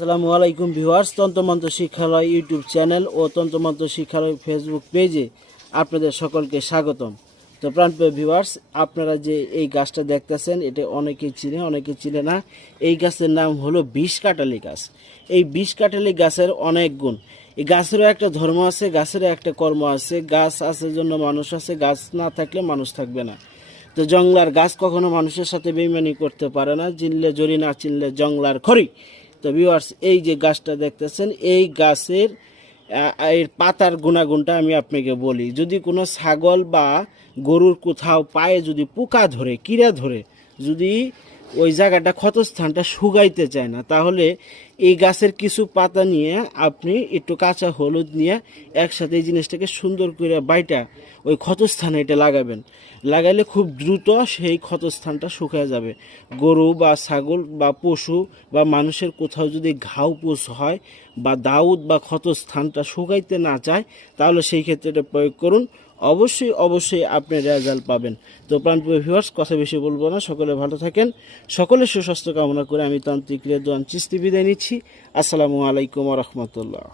আসসালামু আলাইকুম ভিউয়ার্স, তন্ত্রমন্ত্র শিক্ষালয় ইউটিউব চ্যানেল ও তন্ত্রমন্ত্র শিক্ষালয় ফেসবুক পেজে আপনাদের সকলকে স্বাগতম। তো প্রাণপ্রিয় ভিউয়ার্স, আপনারা যে এই গাছটা দেখতেছেন, এটা অনেকে চিনে অনেকে চিনে না। এই গাছের নাম হলো বিষ কাটালি গাছ। এই বিষ কাটালি গাছের অনেক গুণ। এই গাছেরও একটা ধর্ম আছে, গাছেরও একটা কর্ম আছে। গাছ আছে জন্য মানুষ আছে, গাছ না থাকলে মানুষ থাকবে না। তো জংলার গাছ কখনো মানুষের সাথে বেইমানি করতে পারে না। চিনলে জরি, না চিনলে জংলার খড়ি। তো ভিউয়ার্স এই যে গাছটা দেখতেছেন, এই গাছের এর পাতার গুণাগুণটা আমি আপনাকে বলি। যদি কোনো ছাগল বা গরুর কোথাও পায়ে যদি পোকা ধরে, কিরা ধরে, যদি ওই জায়গাটা ক্ষতস্থানটা শুকাইতে চায় না। তাহলে এই গাছের কিছু পাতা নিয়ে আপনি একটু কাঁচা হলুদ নিয়ে একসাথে এই জিনিসটাকে সুন্দর করে বাইটা ওই ক্ষতস্থানে এটা লাগাবেন। লাগাইলে খুব দ্রুত সেই ক্ষতস্থানটা শুকিয়ে যাবে। গরু বা ছাগল বা পশু বা মানুষের কোথাও যদি ঘাও পোষ হয় বা দাউদ বা ক্ষতস্থানটা শুকাইতে না চায়, তাহলে সেই ক্ষেত্রে এটা প্রয়োগ করুন। অবশ্যই অবশ্যই আপনি রেজাল্ট পাবেন। তো প্রাণপ্রিয় ভিউয়ার্স কথা বেশি বলব না, সকলে ভালো থাকেন সকলের সুস্বাস্থ্য কামনা করে আমি তান্ত্রিক রেদওয়ান চিস্তি বিদায় নিচ্ছি। আসসালামু আলাইকুম রহমতুল্লাহ।